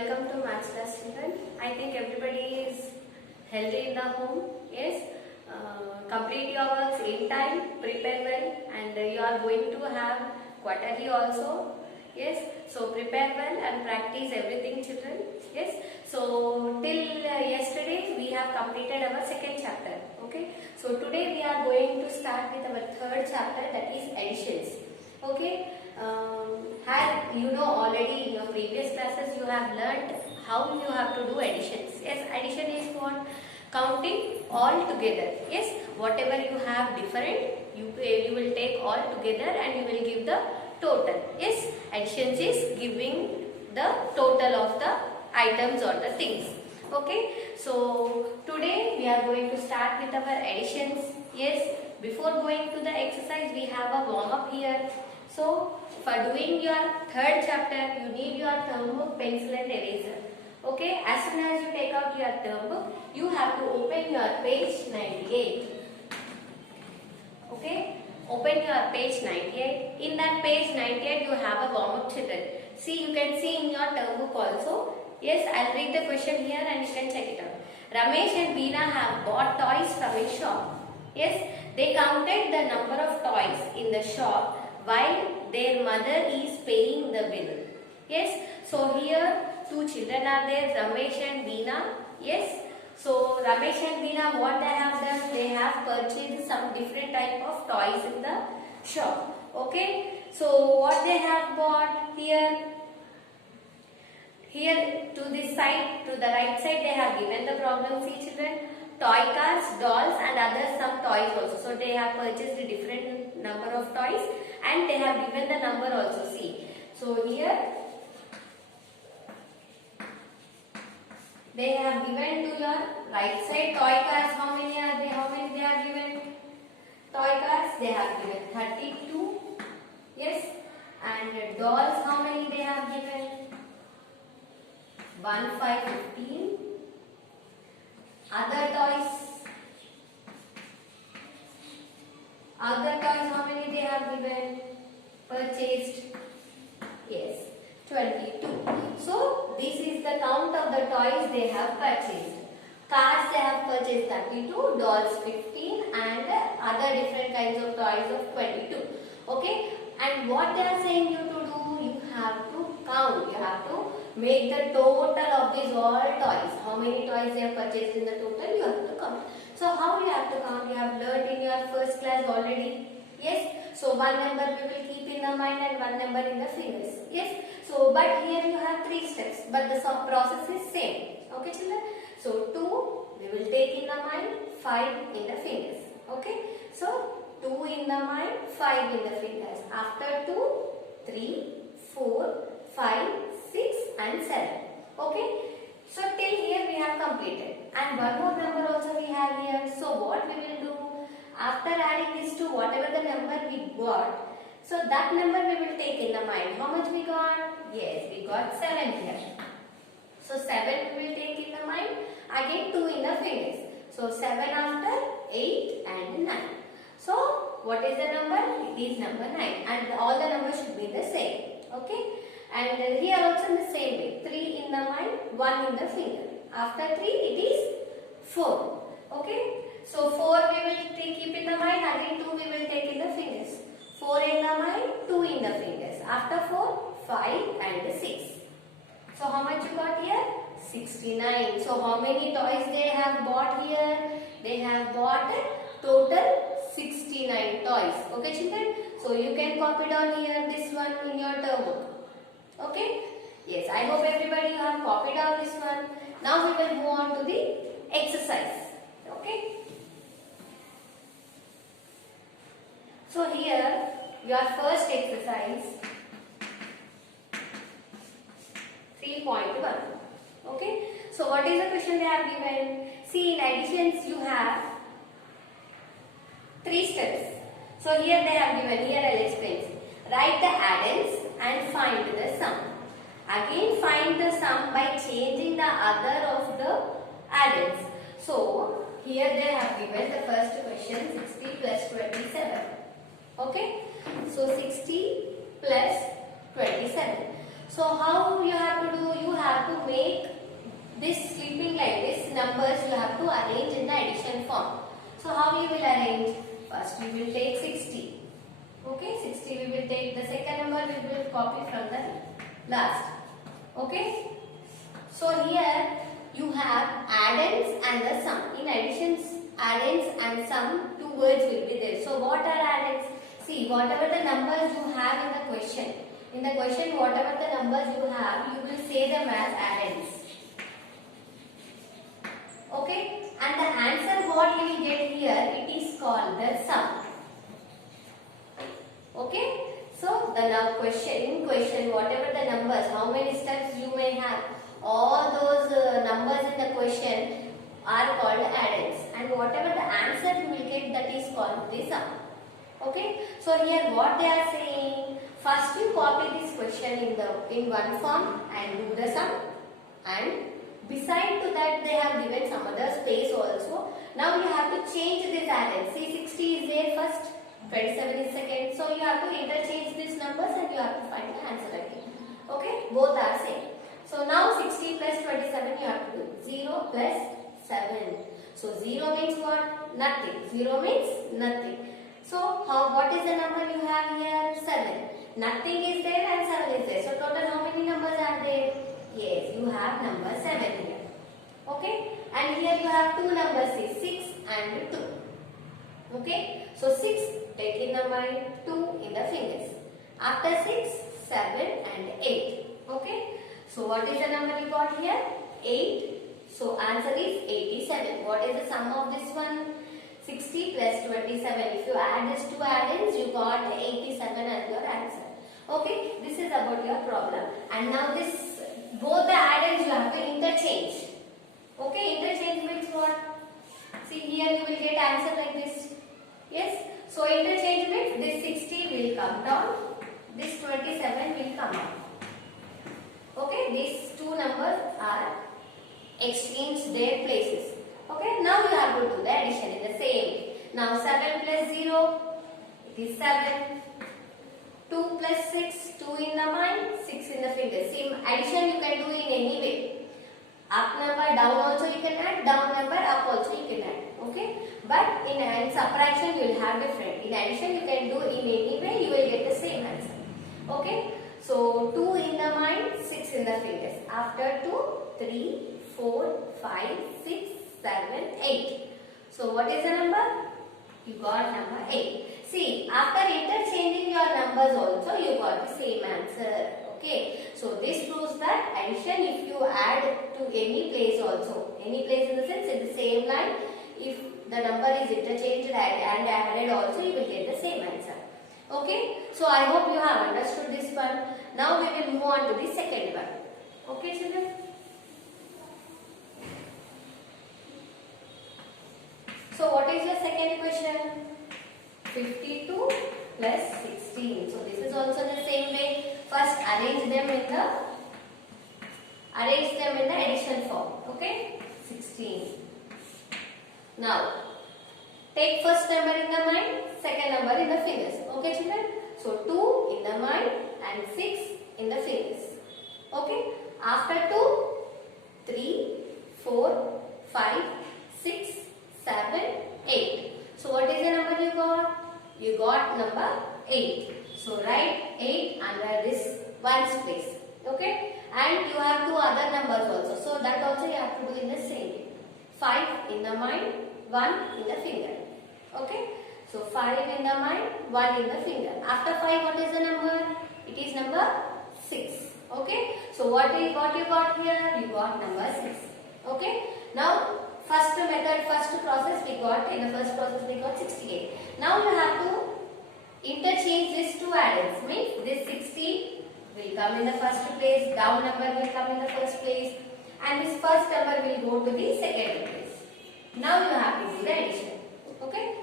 welcome to Maths class children. I think everybody is healthy in the home. Yes, complete your works in time, prepare well, and you are going to have quarterly also. Yes, so prepare well and practice everything, children. Yes, so till yesterday we have completed our second chapter. Okay, so today we are going to start with our third chapter, that is additions. Okay. Had you know already in your previous classes you have learnt how you have to do additions. Yes, addition is what? Counting all together. Yes, whatever you have different, you will take all together and you will give the total. Yes, additions is giving the total of the items or the things. Okay, so today we are going to start with our additions. Yes, before going to the exercise we have a warm up here. So for doing your third chapter, you need your term book, pencil and eraser. Okay, as soon as you take out your term book, you have to open your page 98. Okay, open your page 98. In that page 98, you have a warm up, children. See, you can see in your term book also. Yes, I'll read the question here and you can check it out. Ramesh and Veena have bought toys from a shop. Yes, they counted the number of toys in the shop while their mother is paying the bill. Yes, so here two children are there, Ramesh and Veena. Yes, so Ramesh and Veena, what they have done? They have purchased some different type of toys in the shop. Okay, so what they have bought here? Here to this side, to the right side, they have given the problem. See, children, toy cars, dolls and other some toys also. So they have purchased a different number of toys and they have given the number also. See, so here they have given to your right side toy cars. How many are they? How many they have given? Toy cars they have given 32. Yes, and dolls how many they have given? 1, 5, 15. Other toys how many they have given? Purchased? Yes, 22. So this is the count of the toys they have purchased. Cars they have purchased 32, dolls 15 and other different kinds of toys of 22. Okay, and what they are saying you to do? You have to count. You have to make the total of these all toys. How many toys they have purchased in the total? You have to count. So how you have to count? You have learned in your first class already. Yes. So one number we will keep in the mind and one number in the fingers. Yes. So but here you have 3 steps, but the process is same. Okay, children. So 2 we will take in the mind, 5 in the fingers. Okay. So 2 in the mind, 5 in the fingers. After 2, 3, 4, 5, 6 and 7. Okay. So till here we have completed. And one more number also we have here. So what we will do? After adding this to whatever the number we got, so that number we will take in the mind. How much we got? Yes, we got 7 here. So 7 we will take in the mind. Again 2 in the fingers. So 7 after 8 and 9. So what is the number? It is number 9. And all the numbers should be the same. Okay. And here also in the same way. 3 in the mind, 1 in the finger. After 3 it is 4. Okay. So 4 we will keep in the mind. Again 2 we will take in the fingers. 4 in the mind, 2 in the fingers. After 4, 5 and 6. So how much you got here? 69. So how many toys they have bought here? They have bought total 69 toys. Okay, children? So you can copy down here this one in your term book. Okay? Yes, I hope everybody you have copied down this one. Now we will move on to the exercise. Okay? So here your first exercise 3.1. Okay? So what is the question they have given? See, in additions you have 3 steps. So here they have given, here I'll explain. Write the addends and find the sum. Again find the sum by changing the other of the addends. So here they have given the first question 60 plus 27. Okay. So 60 plus 27. So how you have to do? You have to make this sleeping line, this numbers you have to arrange in the addition form. So how you will arrange? First we will take 60. Okay, 60 we will take. The second number we will copy from the last. Okay. So here you have addends and the sum. In additions, addends and sum, two words will be there. So what are addends? See, whatever the numbers you have in the question. In the question, whatever the numbers you have, you will say them as addends. Okay. And the answer what you will get here, it is called the sum. Okay. So the now in question, whatever the numbers, how many steps you may have, all those numbers in the question are called addends, and whatever the answer you will get, that is called the sum. Okay. So here what they are saying, first you copy this question in one form and do the sum, and beside to that they have given some other space also. Now you have to change this addend. See, 60 is there first, 27 is second. So you have to interchange these numbers and you have to find the answer again. Okay, both are same. So now 60 plus 27 you have to do 0 plus 7. So 0 means what? Nothing. 0 means nothing. So what is the number you have here? 7. Nothing is there and 7 is there. So total how many numbers are there? Yes, you have number 7 here. Okay, and here you have two numbers, 6 and 2. Okay, so 6 take in the mind, 2 in the fingers. After 6, 7 and 8. Okay, so what is the number you got here? 8. So answer is 87. What is the sum of this one? 60 plus 27. If you add these two addends, you got 87 as your answer. Okay, this is about your problem. And now this, both the addends you have to interchange. Okay, interchange means what? See, here you will get answer like this. Yes, so interchange means this 60 will come down, this 27 will come up. Okay, these two numbers are exchanged their places. Okay, now you have to do the addition in the same. Now 7 plus 0, it is 7. 2 plus 6, 2 in the mind, 6 in the fingers. Same addition you can do in any way. Up number, down also you can add, down number, up also you can add. Okay, but in subtraction you will have different. In addition you can do in any way, you will get the same answer. Okay, so 2 in the mind, 6 in the fingers. After 2, 3, 4, 5, 6, 7, 8. So what is the number? You got number 8. See, after interchanging your numbers also, you got the same answer. Okay, so this proves that addition, if you add to any place also, any place in the sense in the same line, if the number is interchanged and added also, you will get the same answer. Okay, so I hope you have understood this one. Now we will move on to the second one. Okay, children. So what is your second question? 52 plus 16. So this is also the same way. First arrange them in the addition form. Okay, 16. Now take first number in the mind, second number in the fingers. Okay, children. So 2 in the mind and 6 in the fingers. Okay. After 2, 3, 4, 5, 6, 7, 8. So what is the number you got? You got number 8. So write 8 under this ones place. Okay. And you have two other numbers also. So that also you have to do in the same way. 5 in the mind, 1 in the finger. Okay. So 5 in the mind, 1 in the finger. After 5, what is the number? It is number 6. Okay. So what you got here? You got number 6. Okay. Now first method, first process we got, in the first process we got 68. Now you have to interchange these two addends. Means this 60 will come in the first place, down number will come in the first place, and this first number will go to the second place. Now you have to do the addition. Okay.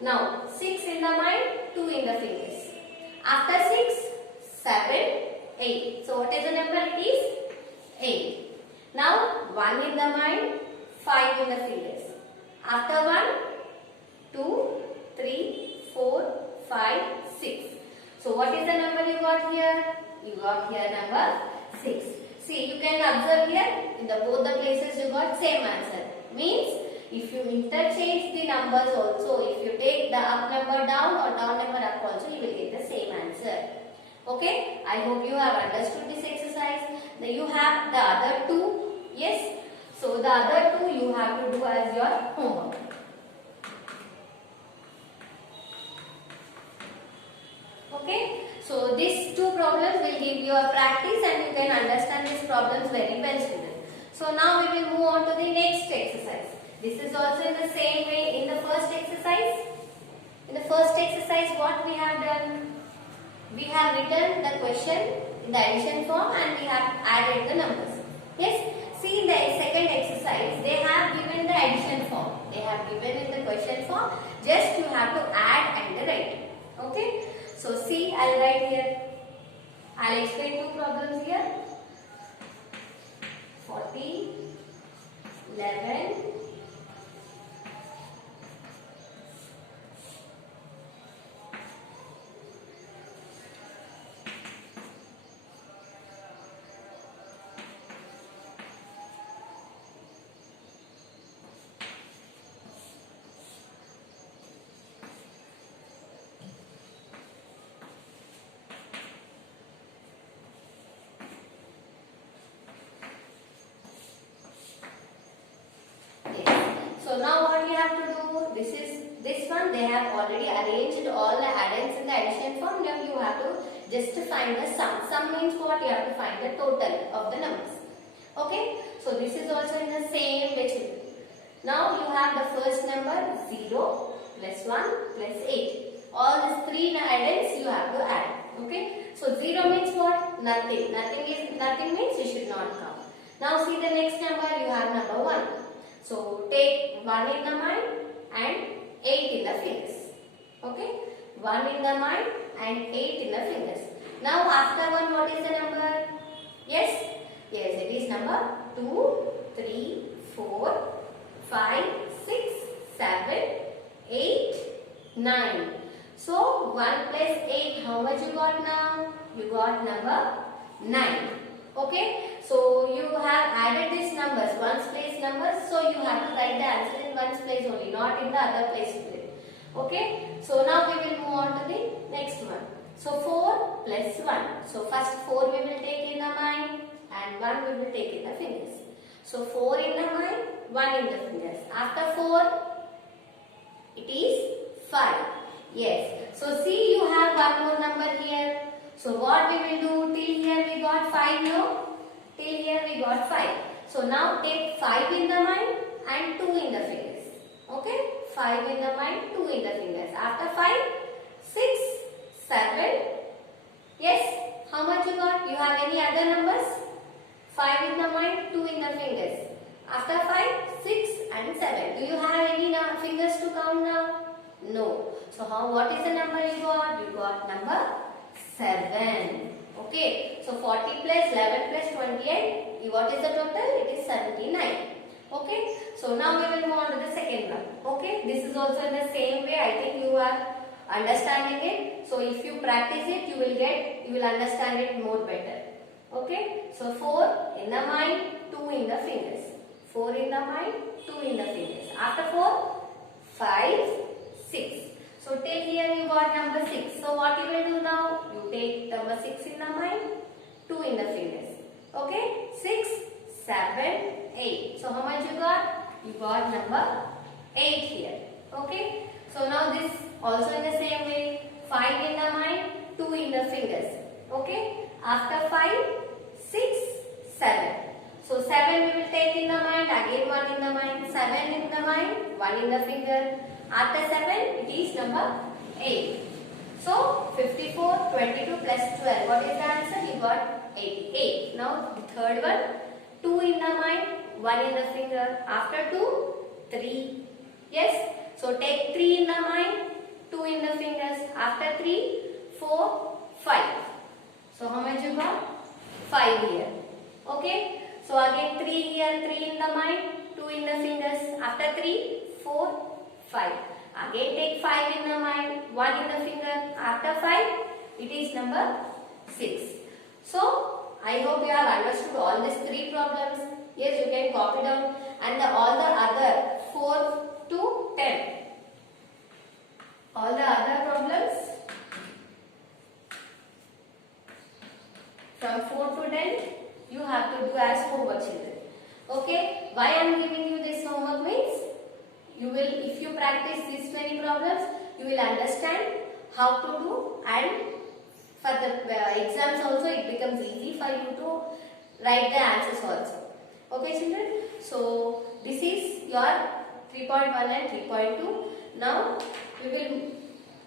Now 6 in the mind, 2 in the fingers. After 6, 7, 8. So what is the number? It is 8. Now 1 in the mind, 5 in the fingers. After 1, 2, 3, 4, 5, 6. So what is the number you got here? You got here number 6. See, you can observe here in the both the places you got same answer. Means if you interchange the numbers also, if you take the up number down or down number up also, you will get the same answer. Okay, I hope you have understood this exercise. Then you have the other two. Yes, so the other two you have to do as your homework. Okay, so these two problems will give you a practice and you can understand these problems very well, students. So now we will move on to the next exercise. This is also in the same way in the first exercise. In the first exercise, what we have done? We have written the question in the addition form and we have added the numbers. Yes, see in the second exercise, they have given the addition form. They have given in the question form, just you have to add and write. Okay. So see, I'll write here. I'll explain two problems here. 40, 11, 10. So now what you have to do, this one they have already arranged all the addends in the addition form. Now you have to just find the sum. Sum means what? You have to find the total of the numbers. Okay, so this is also in the same way. Now you have the first number 0 plus 1 plus 8. All these three addends you have to add. Okay, so 0 means what? Nothing. Nothing means you should not count. Now see the next number, you have number 1. So take 1 in the mind and 8 in the fingers. Okay, 1 in the mind and 8 in the fingers. Now after 1, what is the number? Yes, it is number 2, 3, 4, 5, 6, 7, 8, 9. So 1 plus 8, how much you got now? You got number 9. Okay, so you have added these numbers, ones place numbers, so you have to write the answer in ones place only, not in the other place. Okay, so now we will move on to the next one. So 4 plus 1. So first 4 we will take in the mind and 1 we will take in the fingers. So 4 in the mind, 1 in the fingers. After 4, it is 5. Yes, so see you have one more number here. So what we will do, till here we got 5, no? Till here we got 5. So now take 5 in the mind and 2 in the fingers. Okay, 5 in the mind, 2 in the fingers. After 5, 6, 7. Yes, how much you got? You have any other numbers? 5 in the mind, 2 in the fingers. After 5, 6 and 7. Do you have any fingers to count now? No. So what is the number you got? You got number 7. Okay. So 40 plus 11 plus 28. What is the total? It is 79. Okay. So now we will move on to the second one. Okay. This is also in the same way. I think you are understanding it. So if you practice it, you will understand it more better. Okay. So 4 in the mind, 2 in the fingers. 4 in the mind, 2 in the fingers. After 4, 5, 6. So till here you got number 6. So what you will do now? You take number 6 in the mind, 2 in the fingers. Okay? 6, 7, 8. So how much you got? You got number 8 here. Okay? So now this also in the same way. 5 in the mind, 2 in the fingers. Okay? After 5, 6, 7. So 7 we will take in the mind, again 1 in the mind, 7 in the mind, 1 in the finger. After 7, it is number 8. So 54, 22 plus 12. What is the answer? You got 88. Now the third one, 2 in the mind, 1 in the finger. After 2, 3. Yes. So take 3 in the mind, 2 in the fingers. After 3, 4, 5. So how much you got? 5 here. Okay. So again 3 here, 3 in the mind, 2 in the fingers. After 3, 4, 5. Again take 5 in the mind, 1 in the finger. After 5, it is number 6. So I hope you have understood all these 3 problems. Yes, you can copy down, and all the other 4 to 10. All the other problems from 4 to 10 you have to do as homework, children. Okay, why I am giving you this homework means you will, if you practice these many problems, you will understand how to do, and for the exams also it becomes easy for you to write the answers also. Okay, children. So this is your 3.1 and 3.2. Now we will,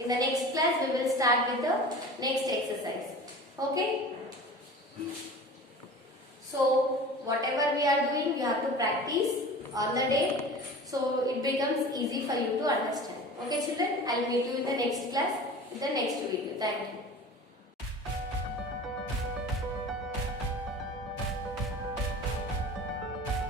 in the next class we will start with the next exercise. Okay. So whatever we are doing, we have to practice on the day, so it becomes easy for you to understand. Okay, children. I will meet you in the next class with the next video. Thank you.